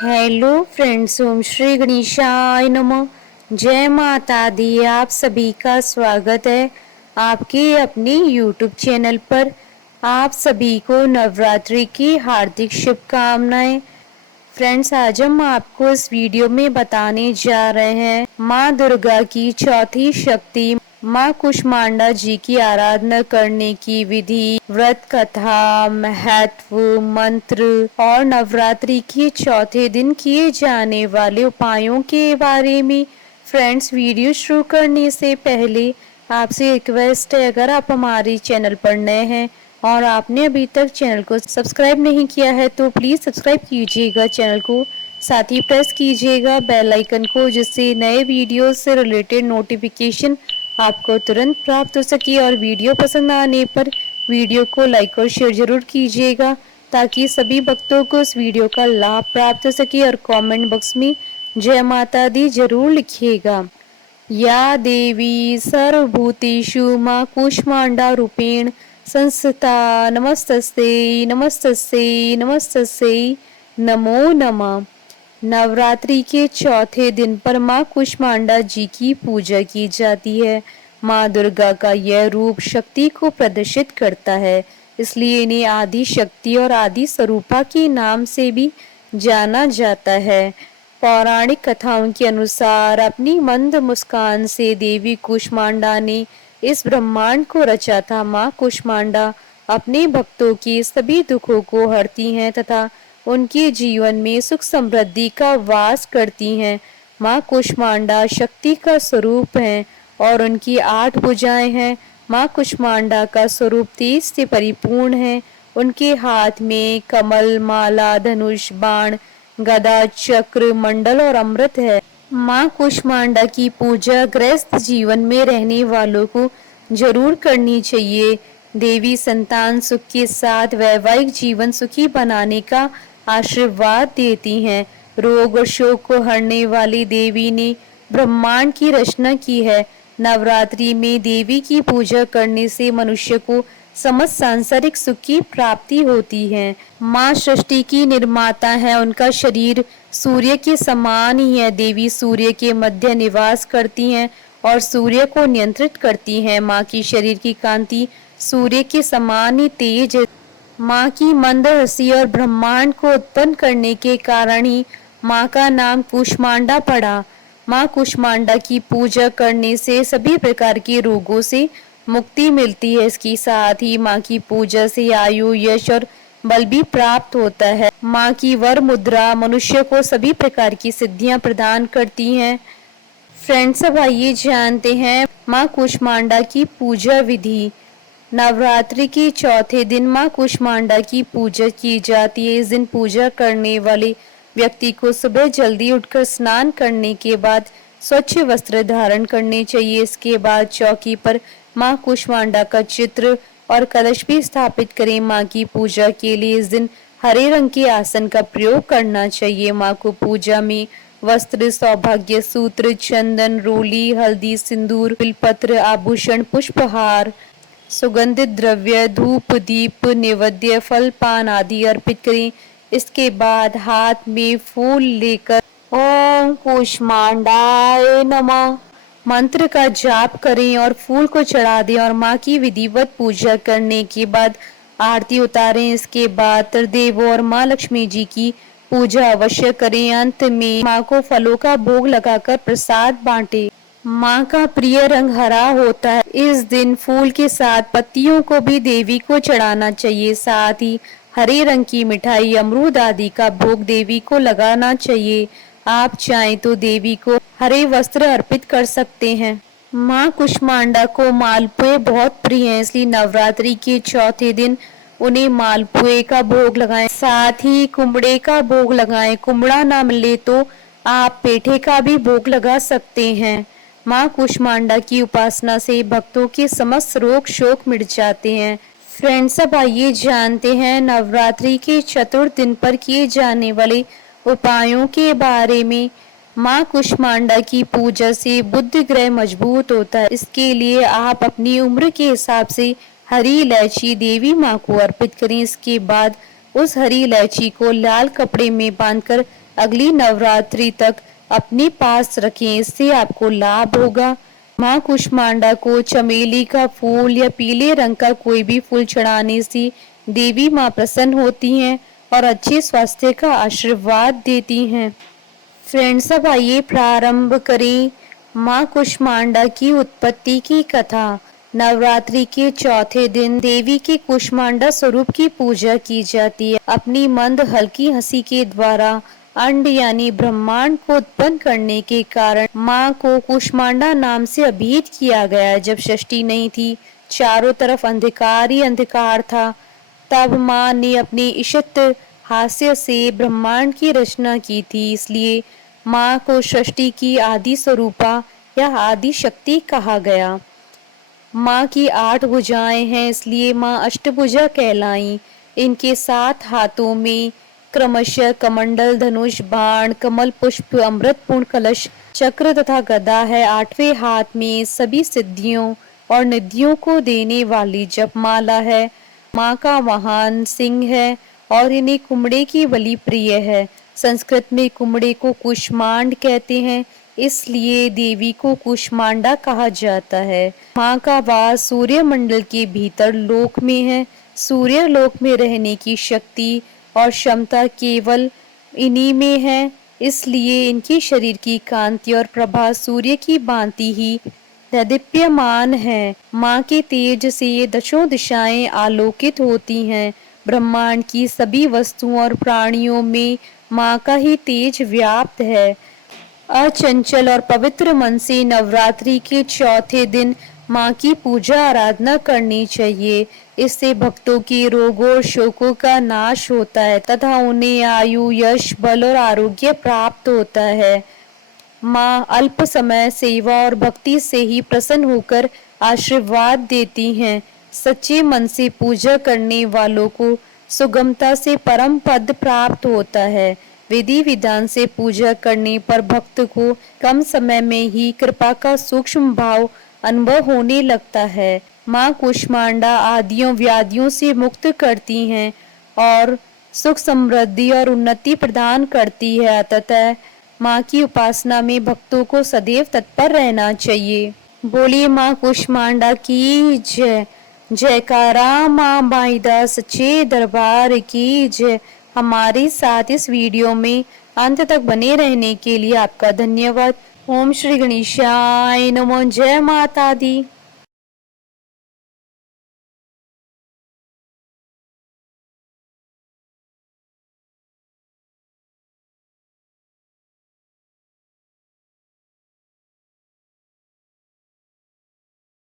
Hello friends, ओम श्री गणेशाय नमः। जय माता दी। आप सभी का स्वागत है आपके अपने यूट्यूब चैनल पर। आप सभी को नवरात्रि की हार्दिक शुभकामनाएं। फ्रेंड्स, आज हम आपको इस वीडियो में बताने जा रहे हैं माँ दुर्गा की चौथी शक्ति माँ कुष्मांडा जी की आराधना करने की विधि, व्रत कथा, महत्व, मंत्र और नवरात्रि के चौथे दिन किए जाने वाले उपायों के बारे में। फ्रेंड्स, वीडियो शुरू करने से पहले आपसे रिक्वेस्ट है, अगर आप हमारे चैनल पर नए हैं और आपने अभी तक चैनल को सब्सक्राइब नहीं किया है तो प्लीज़ सब्सक्राइब कीजिएगा चैनल को। साथ ही प्रेस कीजिएगा बेल आइकन को, जिससे नए वीडियो से रिलेटेड नोटिफिकेशन आपको तुरंत प्राप्त हो सके। और वीडियो पसंद आने पर वीडियो को लाइक और शेयर जरूर कीजिएगा, ताकि सभी भक्तों को इस वीडियो का लाभ प्राप्त हो सके। और कमेंट बॉक्स में जय माता दी जरूर लिखिएगा। या देवी सर्वभूतेषु माँ कूष्मांडा रूपेण संस्थिता नमस्तस्यै नमस्तस्यै नमस्तस्यै नमो नमः। नवरात्रि के चौथे दिन पर माँ कुष्मांडा जी की पूजा की जाती है। माँ दुर्गा का यह रूप शक्ति को प्रदर्शित करता है, इसलिए इन्हें आदि शक्ति और आदि स्वरूपा के नाम से भी जाना जाता है। पौराणिक कथाओं के अनुसार अपनी मंद मुस्कान से देवी कुष्मांडा ने इस ब्रह्मांड को रचा था। माँ कुष्मांडा अपने भक्तों के सभी दुखों को हरती हैं तथा उनके जीवन में सुख समृद्धि का वास करती हैं। माँ कुष्मांडा शक्ति का स्वरूप है और उनकी 8 भुजाएं हैं। माँ कुष्मांडा का स्वरूप तेज से परिपूर्ण है। उनके हाथ में कमल, माला, धनुष, बाण, गदा, चक्र, मंडल और अमृत है। माँ कुष्मांडा की पूजा गृहस्थ जीवन में रहने वालों को जरूर करनी चाहिए। देवी संतान सुख के साथ वैवाहिक जीवन सुखी बनाने का आशीर्वाद देती हैं। रोग और शोक को हरने वाली देवी ने ब्रह्मांड की रचना की है। नवरात्रि में देवी की पूजा करने से मनुष्य को समस्त सांसारिक सुख की प्राप्ति होती है। माँ सृष्टि की निर्माता है। उनका शरीर सूर्य के समान ही है। देवी सूर्य के मध्य निवास करती हैं और सूर्य को नियंत्रित करती हैं। माँ की शरीर की कांति सूर्य के समान ही तेज है। माँ की मंद हंसी और ब्रह्मांड को उत्पन्न करने के कारण ही माँ का नाम कुष्मांडा पड़ा। माँ कुष्मांडा की पूजा करने से सभी प्रकार के रोगों से मुक्ति मिलती है। इसके साथ ही माँ की पूजा से आयु, यश और बल भी प्राप्त होता है। माँ की वर मुद्रा मनुष्य को सभी प्रकार की सिद्धियां प्रदान करती हैं। फ्रेंड्स, अब आइए जानते हैं माँ कुष्मांडा की पूजा विधि। नवरात्रि के चौथे दिन माँ कुष्मांडा की पूजा की जाती है। इस दिन पूजा करने वाले व्यक्ति को सुबह जल्दी उठकर स्नान करने के बाद स्वच्छ वस्त्र धारण करने चाहिए। इसके बाद चौकी पर माँ कुष्मांडा का चित्र और कलश भी स्थापित करें। माँ की पूजा के लिए इस दिन हरे रंग के आसन का प्रयोग करना चाहिए। माँ को पूजा में वस्त्र, सौभाग्य सूत्र, चंदन, रोली, हल्दी, सिंदूर, बिलपत्र, आभूषण, पुष्पहार, सुगंधित द्रव्य, धूप, दीप, नैवेद्य, फल, पान आदि अर्पित करें। इसके बाद हाथ में फूल लेकर ओम कुष्मांडाय नमः मंत्र का जाप करें और फूल को चढ़ा दें और माँ की विधिवत पूजा करने के बाद आरती उतारें। इसके बाद त्रिदेव और माँ लक्ष्मी जी की पूजा अवश्य करें। अंत में माँ को फलों का भोग लगाकर प्रसाद बांटें। माँ का प्रिय रंग हरा होता है। इस दिन फूल के साथ पत्तियों को भी देवी को चढ़ाना चाहिए। साथ ही हरे रंग की मिठाई, अमरूद आदि का भोग देवी को लगाना चाहिए। आप चाहें तो देवी को हरे वस्त्र अर्पित कर सकते हैं। माँ कुष्मांडा को मालपुए बहुत प्रिय हैं, इसलिए नवरात्रि के चौथे दिन उन्हें मालपुए का भोग लगाएं। साथ ही कुमड़े का भोग लगाएं। कुमड़ा ना मिले तो आप पेठे का भी भोग लगा सकते हैं। माँ कुष्मांडा की उपासना से भक्तों के समस्त रोग शोक मिट जाते हैं। फ्रेंड्स, अब आइए जानते हैं नवरात्रि के चतुर्थ दिन पर किए जाने वाले उपायों के बारे में। माँ कुष्मांडा की पूजा से बुद्धि ग्रह मजबूत होता है। इसके लिए आप अपनी उम्र के हिसाब से हरी इलायची देवी माँ को अर्पित करें। इसके बाद उस हरी इलायची को लाल कपड़े में बांधकर अगली नवरात्रि तक अपने पास रखें, इससे आपको लाभ होगा। माँ कुष्मांडा को चमेली का फूल या पीले रंग का कोई भी फूल चढ़ाने से देवी माँ प्रसन्न होती हैं और अच्छे स्वास्थ्य का आशीर्वाद देती हैं। फ्रेंड्स, अब आइए प्रारंभ करें माँ कुष्मांडा की उत्पत्ति की कथा। नवरात्रि के चौथे दिन देवी के कुष्मांडा स्वरूप की पूजा की जाती है। अपनी मंद हल्की हंसी के द्वारा अंड यानी ब्रह्मांड को उत्पन्न करने के कारण माँ को कुष्मांडा नाम से अभिहित किया गया। जब सृष्टि नहीं थी, चारों तरफ अंधकार ही अंधकार था, तब माँ ने अपने इष्ट हास्य से ब्रह्मांड की रचना की थी। इसलिए माँ को सृष्टि की आदि स्वरूपा या आदि शक्ति कहा गया। माँ की 8 भुजाएं हैं, इसलिए माँ अष्टभुजा कहलाई। इनके 7 हाथों में क्रमशः कमंडल, धनुष, बाण, कमल पुष्प, अमृतपूर्ण कलश, चक्र तथा गदा है। 8वें हाथ में सभी सिद्धियों और निधियों को देने वाली जपमाला है। माँ का वाहन सिंह है और इन्हें कुमड़े की बलि प्रिय है। संस्कृत में कुमड़े को कुष्मांड कहते हैं, इसलिए देवी को कुष्मांडा कहा जाता है। माँ का वास सूर्य मंडल के भीतर लोक में है। सूर्य लोक में रहने की शक्ति और क्षमता केवल इन्हीं में है, इसलिए इनके शरीर की कांति और प्रभा सूर्य की भांति ही दैदीप्यमान है। माँ के तेज से ये दशों दिशाएं आलोकित होती हैं। ब्रह्मांड की सभी वस्तुओं और प्राणियों में माँ का ही तेज व्याप्त है। अचंचल और पवित्र मन से नवरात्रि के चौथे दिन माँ की पूजा आराधना करनी चाहिए। इससे भक्तों के रोगों और शोकों का नाश होता है तथा उन्हें आयु, यश, बल और आरोग्य प्राप्त होता है। माँ अल्प समय सेवा और भक्ति से ही प्रसन्न होकर आशीर्वाद देती हैं। सच्चे मन से पूजा करने वालों को सुगमता से परम पद प्राप्त होता है। विधि विधान से पूजा करने पर भक्त को कम समय में ही कृपा का सूक्ष्म भाव अनुभव होने लगता है। माँ कुष्मांडा आदियों व्याधियों से मुक्त करती हैं और सुख, समृद्धि और उन्नति प्रदान करती है। अतः माँ की उपासना में भक्तों को सदैव तत्पर रहना चाहिए। बोलिए माँ कुष्मांडा की जय। जयकारा माँ बाईदा सच्चे दरबार की जय। हमारे साथ इस वीडियो में अंत तक बने रहने के लिए आपका धन्यवाद। ओम श्री गणेशाय नमो। जय माता दी।